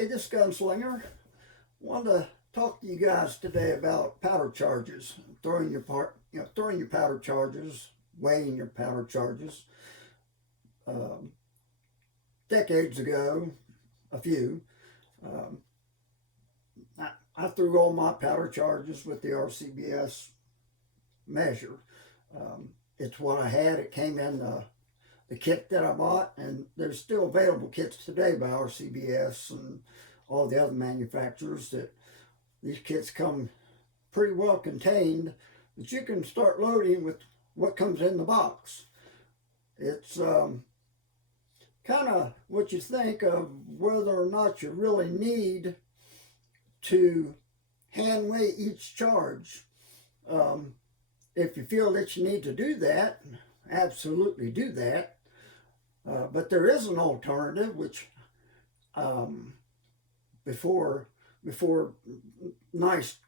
Hey, this Gunslinger. Wanted to talk to you guys today about powder charges, throwing your powder charges, weighing your powder charges. Um, Decades ago, a few, um, I threw all my powder charges with the RCBS measure. It's what I had. It came in the kit that I bought, and there's still available kits today by RCBS and all the other manufacturers that these kits come pretty well contained that you can start loading with what comes in the box. It's kind of what you think of whether or not you really need to hand weigh each charge. If you feel that you need to do that, absolutely do that. But there is an alternative, which before nice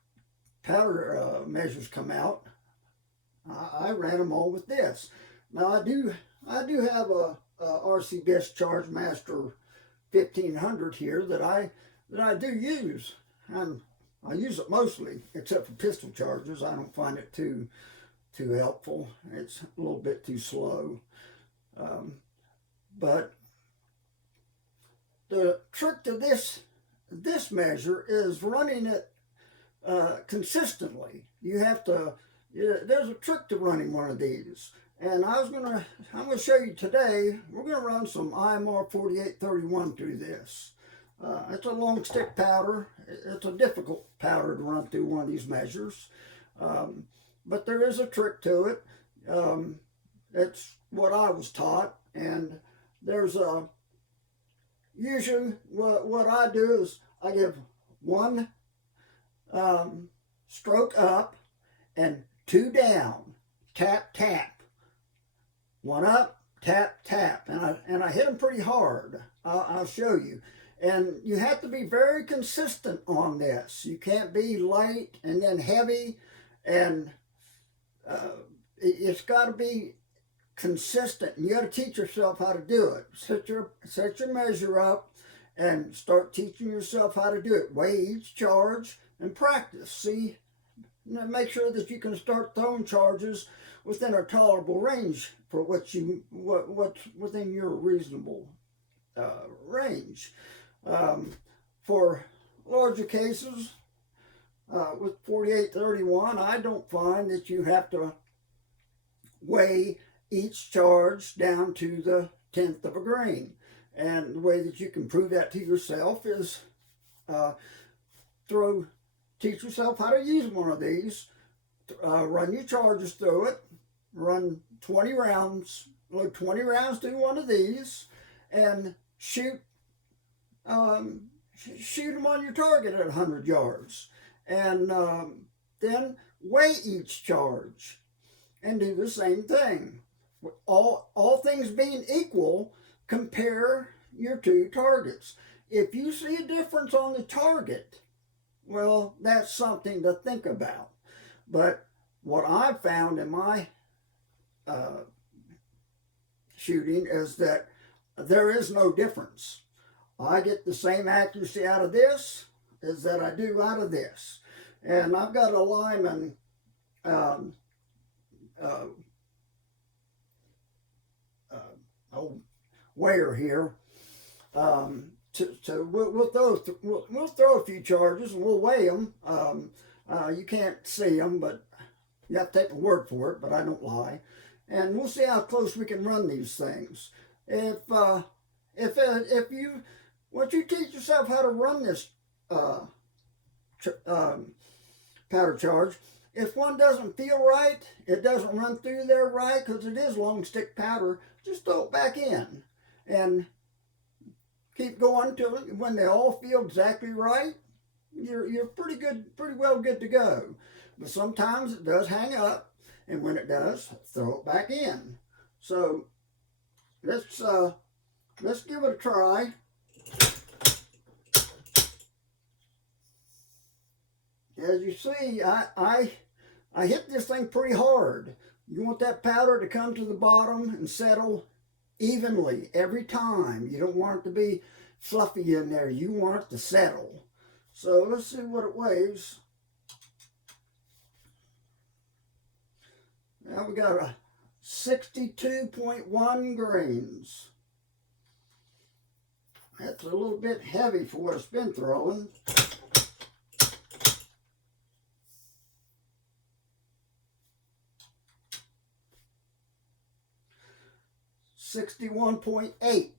powder measures come out, I ran them all with this. Now I do have a RCBS Charge Master 1500 here that I do use, and I use it mostly except for pistol charges. I don't find it too helpful. It's a little bit too slow. But the trick to this measure is running it consistently. There's a trick to running one of these, and I'm gonna show you today. We're gonna run some IMR 4831 through this. It's a long stick powder. It's a difficult powder to run through one of these measures, but there is a trick to it. It's what I was taught, and there's usually what I do is I give one stroke up and two down, tap tap, one up, tap tap, and I hit them pretty hard. I'll show you. And you have to be very consistent on this. You can't be light and then heavy, and it's got to be consistent. You got to teach yourself how to do it. Set your measure up and start teaching yourself how to do it. Weigh each charge and practice. See, make sure that you can start throwing charges within a tolerable range for what's within your reasonable range. For larger cases, with 4831, I don't find that you have to weigh each charge down to the 10th of a grain. And the way that you can prove that to yourself is teach yourself how to use one of these. Run your charges through it. Run 20 rounds. Load 20 rounds through one of these, and shoot them on your target at 100 yards. And then weigh each charge and do the same thing. All things being equal, compare your two targets. If you see a difference on the target, well, that's something to think about. But what I've found in my shooting is that there is no difference. I get the same accuracy out of this as that I do out of this. And I've got a Lyman weigher here. We'll throw a few charges and we'll weigh them. You can't see them, but you have to take my word for it. But I don't lie, and we'll see how close we can run these things. If you once you teach yourself how to run this powder charge, if one doesn't feel right, it doesn't run through there right because it is long stick powder, just throw it back in and keep going till when they all feel exactly right. You're pretty well good to go. But sometimes it does hang up, and when it does, throw it back in. So let's give it a try. As you see, I hit this thing pretty hard. You want that powder to come to the bottom and settle evenly every time. You don't want it to be fluffy in there. You want it to settle. So let's see what it weighs. Now we got a 62.1 grains. That's a little bit heavy for what it's been throwing. 61.8.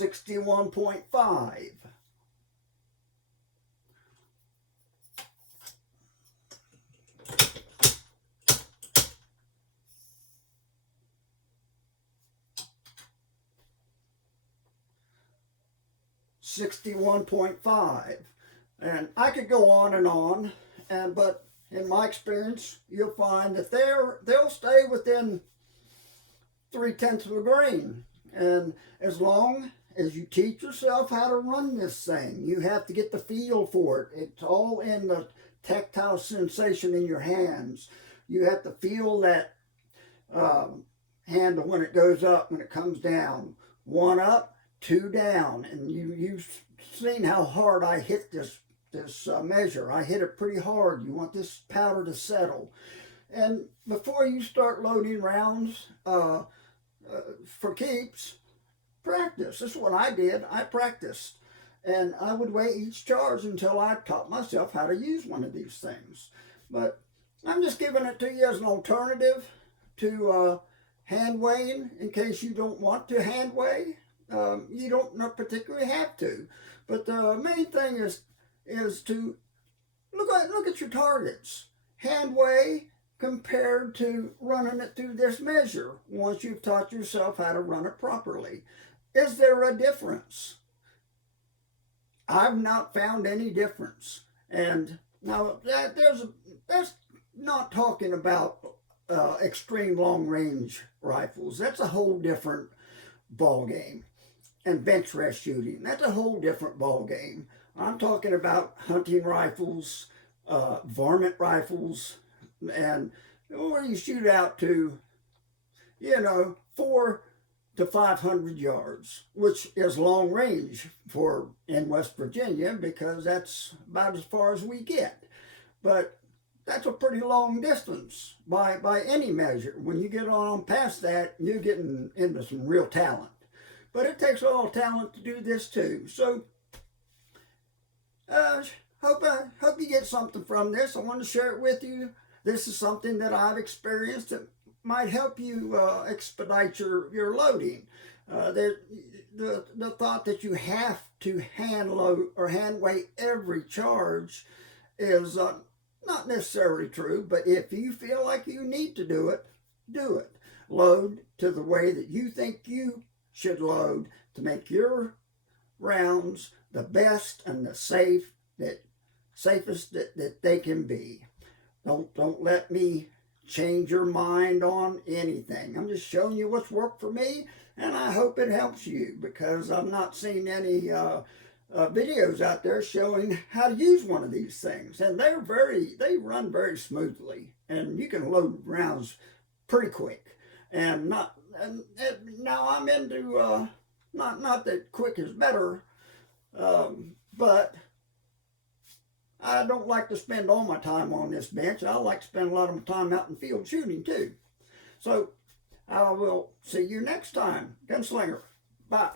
$61.5. $61.5. And I could go on, but in my experience, you'll find that they'll stay within 3/10 of a grain. And as long as you teach yourself how to run this thing, you have to get the feel for it. It's all in the tactile sensation in your hands. You have to feel that handle when it goes up, when it comes down. 1 up, 2 down. And you've seen how hard I hit this measure. I hit it pretty hard. You want this powder to settle. And before you start loading rounds for keeps, practice. This is what I did. I practiced. And I would weigh each charge until I taught myself how to use one of these things. But I'm just giving it to you as an alternative to hand weighing in case you don't want to hand weigh. You don't particularly have to. But the main thing is to look at your targets. Hand weigh compared to running it through this measure once you've taught yourself how to run it properly. Is there a difference? I've not found any difference. And now that's not talking about extreme long range rifles. That's a whole different ball game. And bench rest shooting, that's a whole different ball game. I'm talking about hunting rifles, varmint rifles, and where you shoot out to, 400 to 500 yards, which is long range in West Virginia because that's about as far as we get. But that's a pretty long distance by any measure. When you get on past that, you're getting into some real talent. But it takes a lot of talent to do this too. So, hope you get something from this. I want to share it with you. This is something that I've experienced that might help you expedite your loading. The thought that you have to hand load or hand weigh every charge is not necessarily true. But if you feel like you need to do it, do it. Load to the way that you think you should load to make your rounds the best and the safest that they can be. Don't let me change your mind on anything. I'm just showing you what's worked for me, and I hope it helps you because I've not seen any videos out there showing how to use one of these things, and they run very smoothly, and you can load rounds pretty quick. And now I'm into not that quick is better, but I don't like to spend all my time on this bench. I like to spend a lot of my time out in the field shooting too. So I will see you next time, Gunslinger. Bye.